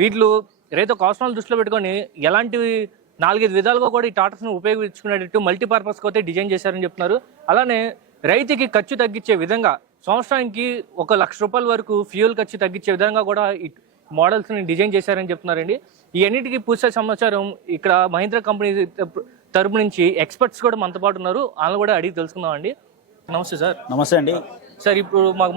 వీటిలో రైతు కాస్ట్నాలు దృష్టిలో పెట్టుకొని ఎలాంటివి నాలుగైదు విధాలుగా కూడా ఈ టాటాస్ను ఉపయోగించుకునేటట్టు మల్టీపర్పస్కి అయితే డిజైన్ చేశారని చెప్తున్నారు. అలానే రైతుకి ఖర్చు తగ్గించే విధంగా సంవత్సరానికి ఒక లక్ష రూపాయల వరకు ఫ్యూయల్ ఖర్చు తగ్గించే విధంగా కూడా ఈ మోడల్స్ని డిజైన్ చేశారని చెప్తున్నారండి. ఈ అన్నిటికీ పూర్తి సమాచారం ఇక్కడ మహీంద్రా కంపెనీ తరపు నుంచి ఎక్స్పర్ట్స్ కూడా మనతో పాటు ఉన్నారు. వాళ్ళని కూడా అడిగి తెలుసుకుందామండి. నమస్తే సార్. నమస్తే అండి. సార్ ఇప్పుడు మాకు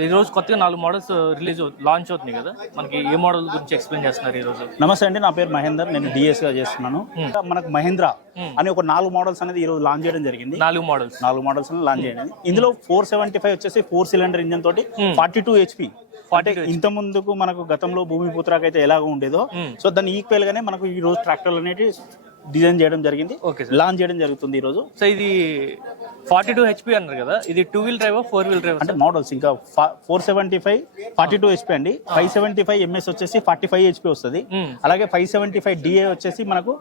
ఈ రోజు కొత్తగా నాలుగు మోడల్స్ రిలీజ్ లాంచ్ అవుతున్నాయి కదా. మనకి ఏ మోడల్ గురించి ఎక్స్ప్లెయిన్ చేస్తున్నారు ఈ రోజు? నమస్తే అండి నా పేరు మహేందర్ నేను డిఎస్గా చేస్తున్నాను. మనకు మహేంద్ర అని ఒక నాలుగు మోడల్స్ అనేది ఈ రోజు లాంచ్ చేయడం జరిగింది. నాలుగు మోడల్స్ నాలుగు మోడల్స్ లాంచ్ చేయడం ఇందులో ఫోర్ సెవెంటీ ఫైవ్ వచ్చేసి ఫోర్ సిలిండర్ ఇంజన్ తోటి ఫార్టీ టూ హెచ్పి అంటే ఇంత ముందుకు మనకు గతంలో భూమి పుత్రాక్ అయితే ఎలాగ ఉండేదో. సో దాన్ని ఈక్వల్ గానే మనకు ఈ రోజు ట్రాక్టర్లు అనేవి డిజైన్ చేయడం జరిగింది. Okay sir. లాంచ్ చేయడం జరుగుతుంది ఈ రోజు సో ఇది ఫార్టీ టూ హెచ్పి అన్నారు కదా ఇది two wheel driver four wheel driver అంటే మోడల్స్ ఇంకా four seventy five forty two HP అండి. ఫైవ్ సెవెంటీ ఫైవ్ ఎంఎస్ వచ్చేసి ఫార్టీ ఫైవ్ హెచ్పి వస్తుంది. అలాగే ఫైవ్ సెవెంటీ ఫైవ్ డిఏ వచ్చేసి మనకు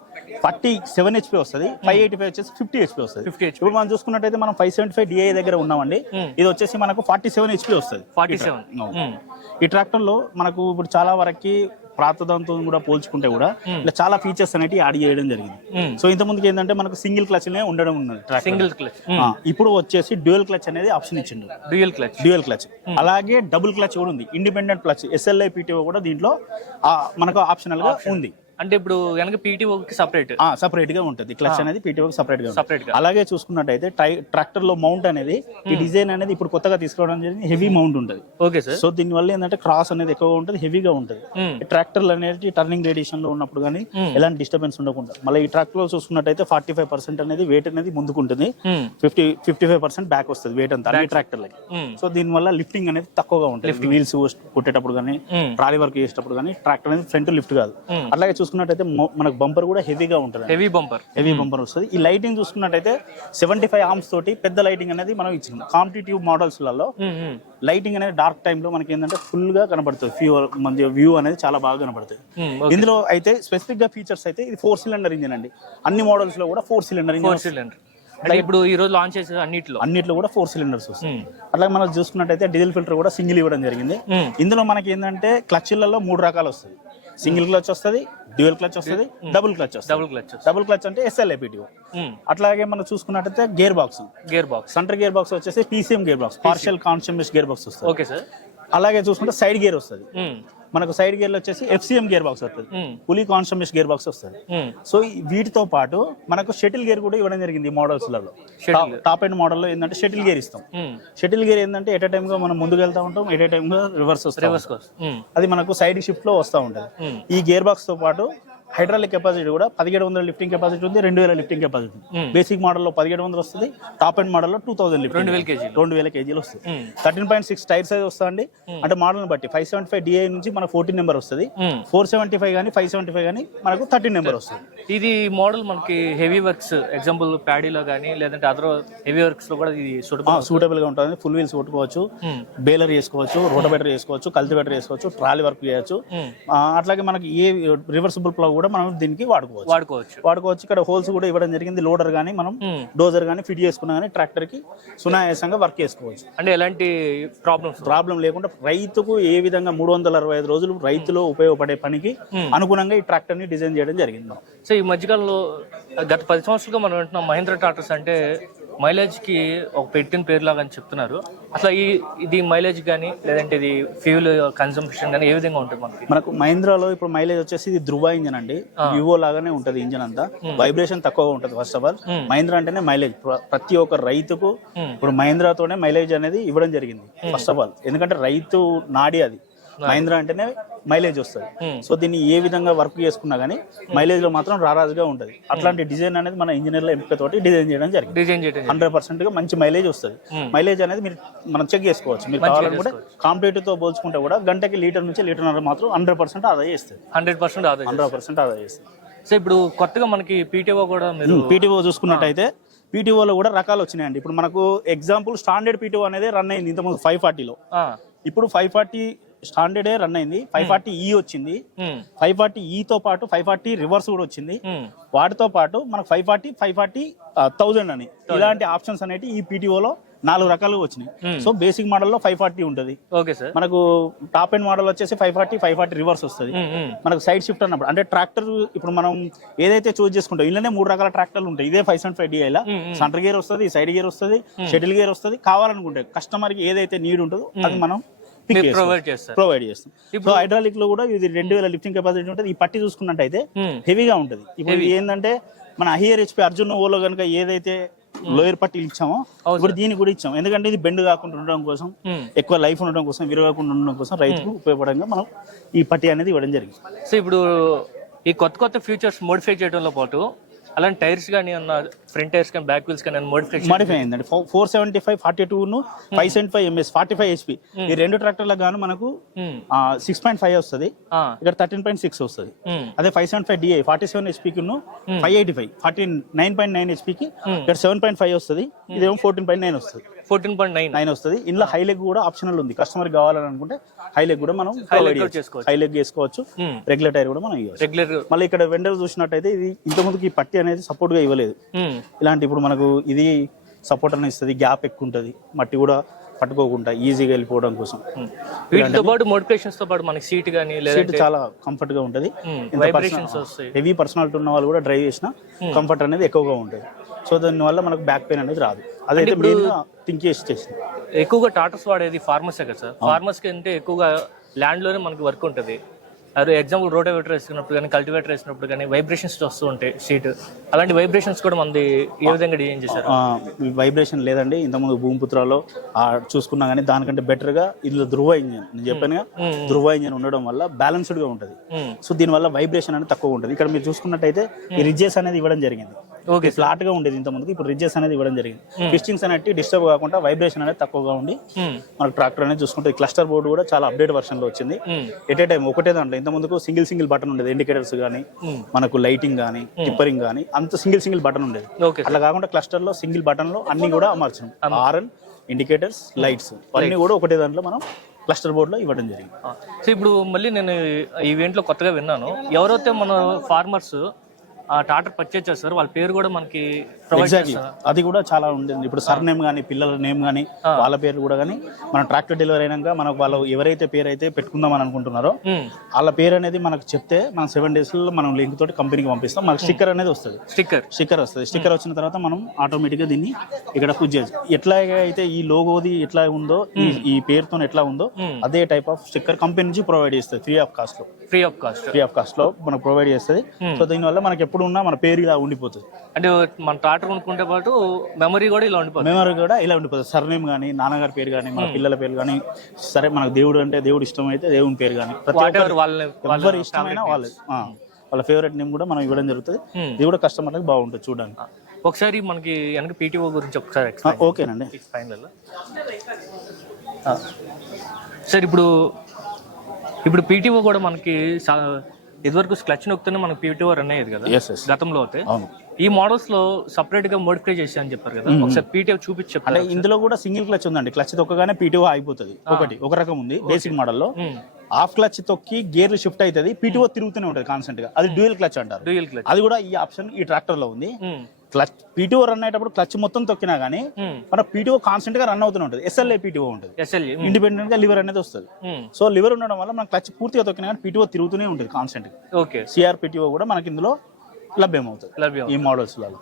ఫార్టీ సెవెన్ హెచ్పి వస్తుంది. ఫైవ్ ఎయిటీ ఫైవ్ వచ్చేసి ఫిఫ్టీ హెచ్పి వస్తుంది. ఇప్పుడు మనం చూసుకున్నట్టయితే మనం ఫైవ్ సెవెంటీ ఫైవ్ డిఏ దగ్గర ఉన్నామండి. ఇది వచ్చేసి మనకు ఫార్టీ సెవెన్ హెచ్పి వస్తుంది. ఫార్టీ సెవెన్ ఈ ట్రాక్టర్లో మనకు ఇప్పుడు చాలా వరకు ప్రాతదంతో కూడా పోల్చుకుంటే కూడా ఇలా చాలా ఫీచర్స్ అనేవి యాడ్ చేయడం జరిగింది. సో ఇంత ముందుకి ఏంటంటే మనకు సింగిల్ క్లచ్ ఉండడం ఉన్నది సింగిల్ క్లచ్ ఇప్పుడు వచ్చేసి డ్యూయల్ క్లచ్ అనేది ఆప్షన్ ఇచ్చిండు. డ్యూయల్ క్లచ్ డ్యూయల్ క్లచ్ అలాగే డబుల్ క్లచ్ కూడా ఉంది. ఇండిపెండెంట్ క్లచ్ ఎస్ఎల్ఐ పీటీఓ కూడా దీంట్లో మనకు ఆప్షనల్గా ఉంది. అంటే ఇప్పుడు వెనక పీటీఓకి సపరేట్ సపరేట్గా ఉంటుంది. క్లచ్ అనేది పీటీఓకి సపరేట్గా. సపరేట్గా. అలాగే చూసుకున్నట్టయితే ట్రాక్టర్లో మౌంట్ అనేది ఈ డిజైన్ అనేది ఇప్పుడు కొత్తగా తీసుకోవడం జరిగింది హెవీ మౌంట్ ఉంటుంది. ఓకే సార్ సో దీని వల్ల ఏంటంటే క్రాస్ అనేది ఎక్కువగా ఉంటుంది హెవీగా ఉంటుంది. ట్రాక్టర్లు అనేది టర్నింగ్ రేడియేషన్లో ఉన్నప్పుడు కానీ ఎలాంటి డిస్టర్బెన్స్ ఉండకుండా. మళ్ళీ ఈ ట్రాక్టర్లో చూసుకున్నట్టయితే ఫార్టీ ఫైవ్ పర్సెంట్ అనేది వెయిట్ అనేది ముందుకుంటుంది. Fifty fifty five percent back వస్తుంది వెయిట్ అంతా అన్ని ట్రాక్టర్లకి సో దీని వల్ల లిఫ్టింగ్ అనేది తక్కువగా ఉంటుంది. వీల్స్ కొట్టేటప్పుడు కానీ ట్రాలీ వర్క్ చేసేటప్పుడు కానీ ట్రాక్టర్ అనేది ఫ్రంట్ లిఫ్ట్ కాదు. అట్లాగే చూసుకున్నట్టయితే మనకు బంపర్ కూడా హెవీగా ఉంటుంది హెవీ బంపర్. హెవీ బంపర్ వస్తుంది. ఈ లైటింగ్ చూసుకున్నట్టయితే సెవెంటీ ఫైవ్ ఆర్మ్స్ తోటి పెద్ద లైటింగ్ అనేది మనం ఇచ్చింది కాంపిటేటివ్ మోడల్స్లలో లైటింగ్ అనేది డార్క్ టైమ్లో మనకి ఏంటంటే ఫుల్గా కనబడుతుంది. వ్యూ మంది వ్యూ అనేది చాలా బాగా కనబడుతుంది. ఇందులో అయితే స్పెసిఫిక్గా ఫీచర్స్ అయితే ఇది ఫోర్ సిలిండర్ ఇంజిన్ అండి. అన్ని మోడల్స్లో కూడా ఫోర్ సిలిండర్ ఇంజిన్ సిలిండర్. అంటే ఇప్పుడు ఈ రోజు లాంచ్ చేసే అన్నిటిలో? అన్నిట్లో కూడా ఫోర్ సిలిండర్స్ వస్తాయి అట్లాగే మనం చూసుకున్నట్టయితే డీజిల్ ఫిల్టర్ కూడా సింగిల్ ఇవ్వడం జరిగింది. ఇందులో మనకి ఏంటంటే క్లచ్లలో మూడు రకాలు వస్తుంది. సింగిల్ క్లచ్ వస్తుంది డ్యూయల్ క్లచ్ వస్తుంది డబుల్ క్లచ్ వస్తుంది. డబుల్ క్లచ్ డబుల్ క్లచ్ అంటే ఎస్ఎల్ఐపిటిఓ అట్లాగే మనం చూసుకున్నట్టయితే gear box. Gear box. Centre gear box వచ్చేసి PCM gear box. Partial constant mesh gear box వస్తుంది. Okay sir. అలాగే చూసుకుంటే సైడ్ గేర్ వస్తుంది. మనకు సైడ్ గేర్ వచ్చేసి ఎఫ్సిఎం గేర్ బాక్స్ వస్తుంది fully constant mesh gear box వస్తుంది సో వీటితో పాటు మనకు షటిల్ గేర్ కూడా ఇవ్వడం జరిగింది ఈ మోడల్స్లలో. టాప్ ఎండ్ మోడల్లో ఏంటంటే షటిల్ గేర్ ఇస్తాం. షటిల్ గేర్ ఏంటంటే ఎట్ టైమ్గా మనం ముందుకు వెళ్తా ఉంటాం ఎట్ టైమ్గా రివర్స్ వస్తాం అది మనకు సైడ్ షిఫ్ట్లో వస్తూ ఉంటుంది. ఈ గేర్ బాక్స్తో పాటు హైడ్రాలిక్ కెపాసిటీ కూడా పదిహేడు వందల లిఫ్టింగ్ కెపాసిటీ ఉంది రెండు వేల లిఫ్టింగ్ కెపాసిటీ బేసిక్ మోడల్లో పదిహేడు వందలు వస్తుంది టాప్ ఎండ్ మోడల్లో టూ థౌసండ్ రెండు వేల కేజీలు. రెండు వేల కేజీలు వస్తుంది. Thirteen point six tyre size వస్తుంది అంటే మోడల్ బట్టి ఫైవ్ సెవెంటీ ఫైవ్ డిఐ నుంచి మనకు ఫోర్టీన్ నెంబర్ వస్తుంది. ఫోర్ సెవెంటీ ఫైవ్ కానీ ఫైవ్ సెవెంటీ ఫైవ్ కానీ మనకు థర్టీన్ నెంబర్ వస్తుంది. ఇది మోడల్ మనకి హెవీ వర్క్స్ ఎగ్జాంపుల్ ప్యాడీలో కానీ లేదంటే అదర్ హెవీ వర్క్స్లో కూడా ఇది సూటబుల్ సూటబుల్గా ఉంటుంది. ఫుల్ వీల్స్ కొట్టుకోవచ్చు బేలర్ చేసుకోవచ్చు రోటోబెటర్ చేసుకోవచ్చు కల్టివేటర్ చేసుకోవచ్చు ట్రాలీ వర్క్ చేయొచ్చు. అట్లాగే మనకి ఏ రివర్సిబుల్ ప్లగ్ కూడా మనం దీనికి వాడుకోవచ్చు. వాడుకోవచ్చు. వాడుకోవచ్చు. ఇక్కడ హోల్స్ కూడా ఇవ్వడం జరిగింది. లోడర్ కానీ మనం డోజర్ కానీ ఫిట్ చేసుకున్నా కానీ ట్రాక్టర్కి సునాయాసంగా వర్క్ చేసుకోవచ్చు. అంటే ఎలాంటి ప్రాబ్లమ్స్ ప్రాబ్లం లేకుండా రైతుకు ఏ విధంగా మూడు వందల అరవై ఐదు రోజులు రైతులో ఉపయోగపడే పనికి అనుగుణంగా ఈ ట్రాక్టర్ని డిజైన్ చేయడం జరిగింది. సో ఈ మధ్యకాలంలో గత పది సంవత్సరాలుగా మనం వింటున్నాం మహేంద్ర టాటర్స్ అంటే మైలేజ్కి ఒక పెట్టిన పేరు లాగా అని చెప్తున్నారు. అసలు ఈ ఇది మైలేజ్ కానీ లేదంటే ఇది ఫ్యూల్ కన్సంప్షన్ కానీ ఏ విధంగా ఉంటుంది మనకి? మనకు మహీంద్రాలో ఇప్పుడు మైలేజ్ వచ్చేసి ఇది ధృవ ఇంజన్ అండి. వివో లాగానే ఉంటది ఇంజన్ అంతా. వైబ్రేషన్ తక్కువగా ఉంటది ఫస్ట్ ఆఫ్ ఆల్ మహీంద్రా అంటేనే మైలేజ్ ప్రతి ఒక్క రైతుకు ఇప్పుడు మహీంద్రాతోనే మైలేజ్ అనేది ఇవ్వడం జరిగింది ఫస్ట్ ఆఫ్ ఆల్ ఎందుకంటే రైతు నాడి అది. మహీంద్రా అంటేనే మైలేజ్ వస్తుంది. సో దీన్ని ఏ విధంగా వర్క్ చేసుకున్నా గానీ మైలేజ్లో మాత్రం రారాజుగా ఉంటది. అట్లాంటి డిజైన్ అనేది మన ఇంజనీర్ల ఎంపికతోటి డిజైన్ చేయడం జరిగింది. డిజైన్ చేయడం హండ్రెడ్ పర్సెంట్గా మంచి మైలేజ్ వస్తుంది. మైలేజ్ అనేది మీరు మనం చెక్ చేసుకోవచ్చు. మీరు కావాలనుకుంటే కాంపిటేటివ్తో పోల్చుకుంటే కూడా గంటకి లీటర్ నుంచి లీటర్న్నర మాత్రం హండ్రెడ్ పర్సెంట్ ఆదా చేస్తుంది. హండ్రెడ్ పర్సెంట్ హండ్రెడ్ పర్సెంట్ ఆదా చేస్తుంది. సో ఇప్పుడు కొత్తగా మనకి పీటీఓ కూడా పీటీఓ చూసుకున్నట్టయితే పీటీఓలో కూడా రకాలు వచ్చినాయండి. ఇప్పుడు మనకు ఎగ్జాంపుల్ స్టాండర్డ్ పీటీఓ అనేది రన్ అయింది ఇంతకుముందు ఫైవ్ ఫార్టీలో ఇప్పుడు ఫైవ్ ఫార్టీ స్టాండర్డే రన్ అయింది. ఫైవ్ ఫార్టీ ఈ వచ్చింది. ఫైవ్ ఫార్టీ ఈతో పాటు ఫైవ్ ఫార్టీ రివర్స్ కూడా వచ్చింది. ఉమ్, వాటితో పాటు మనకు five forty five forty thousand అని. ఇలాంటి ఆప్షన్స్ అనేవి ఈ పీటీఓలో నాలుగు రకాలుగా వచ్చినాయి. సో బేసిక్ మోడల్లో ఫైవ్ ఫార్టీ ఉంటుంది. మనకు టాప్ ఎండ్ మోడల్ వచ్చేసి five forty five forty reverse వస్తుంది. మనకు సైడ్ షిఫ్ట్ అన్నప్పుడు అంటే ట్రాక్టర్ ఇప్పుడు మనం ఏదైతే చూస్ చేసుకుంటాం ఇళ్ళనే మూడు రకాల ట్రాక్టర్లు ఉంటాయి. ఇదే ఫైవ్ సెవెన్ ఫైవ్ డిఐలా సెంటర్ గేర్ వస్తుంది సైడ్ గేర్ వస్తుంది షటిల్ గేర్ వస్తుంది. కావాలనుకుంటే కస్టమర్కి ఏదైతే నీడ్ ఉంటుందో అది మనం ప్రొవైడ్ చేస్తారు. ప్రొవైడ్ చేస్తాం సో హైడ్రాలిక్లో కూడా ఇది రెండు వేల లిఫ్టింగ్ కెపాసిటీ ఉంటుంది. ఈ పట్టి చూసుకున్నట్టయితే Hmm. హెవీగా ఉంటుంది. ఇప్పుడు ఏంటంటే మన అహియర్ హెచ్పి అర్జున్ ఓలో కనుక ఏదైతే లోయర్ పట్టీలు ఇచ్చామో ఇప్పుడు దీనికి కూడా ఇచ్చాం. ఎందుకంటే ఇది బెండ్ కాకుండా ఉండడం కోసం Hmm. ఎక్కువ లైఫ్ ఉండడం కోసం విరగకుండా ఉండడం కోసం రైతుకు ఉపయోగపడంగా మనం ఈ పట్టి అనేది ఇవ్వడం జరిగింది. సో ఇప్పుడు ఈ కొత్త కొత్త ఫీచర్స్ మోడిఫై చేయడంలో పాటు అలాంటి టైర్స్ కానీ అన్న ఫ్రంట్ టైర్స్ కానీ బ్యాక్ వీల్స్ కానీ మోడిఫై మాడిఫై అయిందండి. Four seventy five forty two five seventy five MS forty five HP ఈ రెండు ట్రాక్టర్లకు గాను మనకు సిక్స్ పాయింట్ ఫైవ్ వస్తుంది. ఇక్కడ థర్టీన్ పాయింట్ సిక్స్ వస్తుంది. అదే five seven five DI forty seven హెచ్పికి five eighty five forty nine point nine హెచ్పికి ఇక్కడ సెవెన్ పాయింట్ ఫైవ్ వస్తుంది. ఇదేమో ఫోర్టీన్ పాయింట్ నైన్ వస్తుంది. Fourteen point nine. నైన్ వస్తుంది. ఇందులో హై లెగ్ కూడా ఆప్షనల్ ఉంది. కస్టమర్ కావాలని అనుకుంటే హై లెగ్ కూడా మనం కూడా చేసుకోవచ్చు. హై లెగ్ వేసుకోవచ్చు. రెగ్యులర్ టైర్ కూడా మనం రెగ్యులర్ మళ్ళీ ఇక్కడ వెండర్ చూసినట్టయితే ఇది ఇంతకుముందుకు ఈ పట్టి అనేది సపోర్ట్గా ఇవ్వలేదు. ఇలాంటి ఇప్పుడు మనకు ఇది సపోర్ట్ అని ఇస్తుంది గ్యాప్ ఎక్కువ ఉంటుంది మట్టి కూడా పట్టుకోకుండా ఈజీగా వెళ్ళిపోవడం కోసం. వీటితో పాటు మోడిఫికేషన్స్తో పాటు మనకి సీట్ కానీ సీట్ చాలా కంఫర్ట్గా ఉంటుంది. హెవీ పర్సనాలిటీ ఉన్న వాళ్ళు కూడా డ్రైవ్ చేసిన కంఫర్ట్ అనేది ఎక్కువగా ఉంటుంది. సో దానివల్ల మనకు బ్యాక్ పెయిన్ అనేది రాదు. అదైతే మెయిన్గా థింక్ చేసి చేసింది. ఎక్కువగా టాటర్స్ వాడేది ఫార్మర్సే కదా సార్? ఫార్మర్స్కి అంటే ఎక్కువగా ల్యాండ్లోనే మనకి వర్క్ ఉంటుంది. అదే ఎగ్జాంపుల్ రోటోవేటర్ వేసుకున్నప్పుడు కానీ కల్టివేటర్ వేసినప్పుడు కానీ వైబ్రేషన్స్ వస్తూ ఉంటాయి సీట్ అలాంటి వైబ్రేషన్స్ కూడా మనది ఏ విధంగా డిజైన్ చేశారు? వైబ్రేషన్ లేదండి. ఇంతకుముందు భూమిపుత్రాలో చూసుకున్నా కానీ దానికంటే బెటర్గా ఇందులో ధృవ ఇంజన్. నేను చెప్పాను ధృవ ఇంజన్ ఉండడం వల్ల బ్యాలెన్స్డ్గా ఉంటుంది. సో దీనివల్ల వైబ్రేషన్ అనేది తక్కువ ఉంటుంది. ఇక్కడ మీరు చూసుకున్నట్టయితే ఈ రిడ్జెస్ అనేది ఇవ్వడం జరిగింది. ఓకే ఫ్లాట్గా ఉండేది ఇంత ముందుకు ఇప్పుడు రిడ్జెస్ అనేది ఇవ్వడం జరిగింది. పిస్టింగ్స్ అనేది డిస్టర్బ్ కాకుండా వైబ్రేషన్ అనేది తక్కువగా ఉండి మనకు ట్రాక్టర్ అనేది చూసుకుంటే క్లస్టర్ బోర్డు కూడా చాలా అప్డేట్ వర్షన్లో వచ్చింది. ఎట్ ఏ టైం ఒకటే దాంట్లో ఇంత ముందుకు సింగిల్ సింగిల్ బటన్ ఉండేది ఇండికేటర్స్ కానీ మనకు లైటింగ్ కానీ టిప్పరింగ్ కానీ అంత సింగిల్ సింగిల్ బటన్ ఉండేది. అట్లా కాకుండా క్లస్టర్లో సింగిల్ బటన్లో అన్ని కూడా అమర్చాం. ఆర్ఎన్ ఇండికేటర్స్ లైట్స్ అన్ని కూడా ఒకటే దాంట్లో మనం క్లస్టర్ బోర్డ్లో ఇవ్వడం జరిగింది. సో ఇప్పుడు మళ్ళీ నేను ఈ ఈవెంట్లో కొత్తగా విన్నాను. ఎవరైతే మన ఫార్మర్స్ టాటర్ పర్చేజ్ చేస్తారు వాళ్ళ పేరు కూడా మనకి ఎగ్జాక్ట్లీ అది కూడా చాలా ఉండేది. ఇప్పుడు సర్ నేమ్ కానీ పిల్లల నేమ్ కానీ వాళ్ళ పేర్లు కూడా కానీ మనం ట్రాక్టర్ డెలివరీ అయినాక మనకు వాళ్ళు ఎవరైతే పేరు అయితే పెట్టుకుందాం అని అనుకుంటున్నారో వాళ్ళ పేరు అనేది మనకు చెప్తే మనం సెవెన్ డేస్లో మనం లింక్ తోటి కంపెనీకి పంపిస్తాం. మనకు స్టిక్కర్ అనేది వస్తుంది. స్టిక్కర్ స్టిక్కర్ వస్తుంది. స్టిక్కర్ వచ్చిన తర్వాత మనం ఆటోమేటిక్గా దీన్ని ఇక్కడ పూజ ఎట్లా అయితే ఈ లోగోది ఎట్లా ఉందో ఈ- ఈ పేరుతో ఎట్లా ఉందో అదే టైప్ ఆఫ్ స్టిక్కర్ కంపెనీ నుంచి ప్రొవైడ్ చేస్తుంది. ఫ్రీ ఆఫ్ కాస్ట్లో. Free of cost free of కాస్ట్లో మనకు ప్రొవైడ్ చేస్తుంది. సో దీనివల్ల మనకి ఎప్పుడు ఉన్నా మన పేరు ఇలా ఉండిపోతుంది. అంటే మన టాటర్ కొనుక్కుంటే పాటు మెమరీ కూడా ఇలా ఉండిపోతుంది. మెమరీ కూడా ఇలా ఉండిపోతుంది. సర్నేమ్ కానీ నాన్నగారి పేరు కానీ మన పిల్లల పేరు కానీ సరే మనకు దేవుడు అంటే దేవుడు ఇష్టం అయితే దేవుని పేరు కానీ ప్రతి ఇష్టమైన వాళ్ళు వాళ్ళ ఫేవరెట్ నేమ్ కూడా మనం ఇవ్వడం జరుగుతుంది. ఇది కూడా కస్టమర్లకు బాగుంటుంది చూడడానికి. ఒకసారి మనకి వెనక పీటీఓ గురించి ఒకసారి ఓకేనండి. ఫైనల్ సార్ ఇప్పుడు ఇప్పుడు పీటీఓ కూడా మనకి ఇదివరకు క్లచ్ నొక్కుతూనే మనకి పీటీఓ రన్ అయ్యేది కదా? గతంలో అయితే. ఈ మోడల్స్లో సపరేట్గా మోడిఫై చేసి అని చెప్పారు కదా? ఒకసారి పీటీఓ చూపించి అంటే ఇందులో కూడా సింగిల్ క్లచ్ ఉందండి. క్లచ్ తొక్కగానే పీటీఓ ఆగిపోతుంది ఒకటి ఒక రకం ఉంది బేసిక్ మోడల్లో హాఫ్ క్లచ్ తొక్కి గేర్లు షిఫ్ట్ అవుతుంది. పీటీఓ తిరుగుతూనే ఉంటుంది కాన్స్టెంట్గా. అది డ్యూయల్ క్లచ్ అంటారు. డ్యూయల్ క్లచ్ అది కూడా ఈ ఆప్షన్ ఈ ట్రాక్టర్లో ఉంది. క్లచ్ పీటీఓ రన్ అయ్యేటప్పుడు క్లచ్ మొత్తం తొక్కినా గానీ మన పీటీఓ కాన్స్టెంట్గా రన్ అవుతూనే ఉంటుంది. ఎస్ఎల్ఏ పీటీఓ ఉంటుంది. ఇండిపెండెంట్గా లివర్ అనేది వస్తుంది. సో లివర్ ఉండడం వల్ల మనం క్లచ్ పూర్తిగా తొక్కినా కానీ పీటీఓ తిరుగుతూనే ఉంటుంది కాన్స్టెంట్గా. ఓకే. సిఆర్ పీటీఓ కూడా మనకి ఇందులో లభ్యం ఈ మోడల్స్లలో.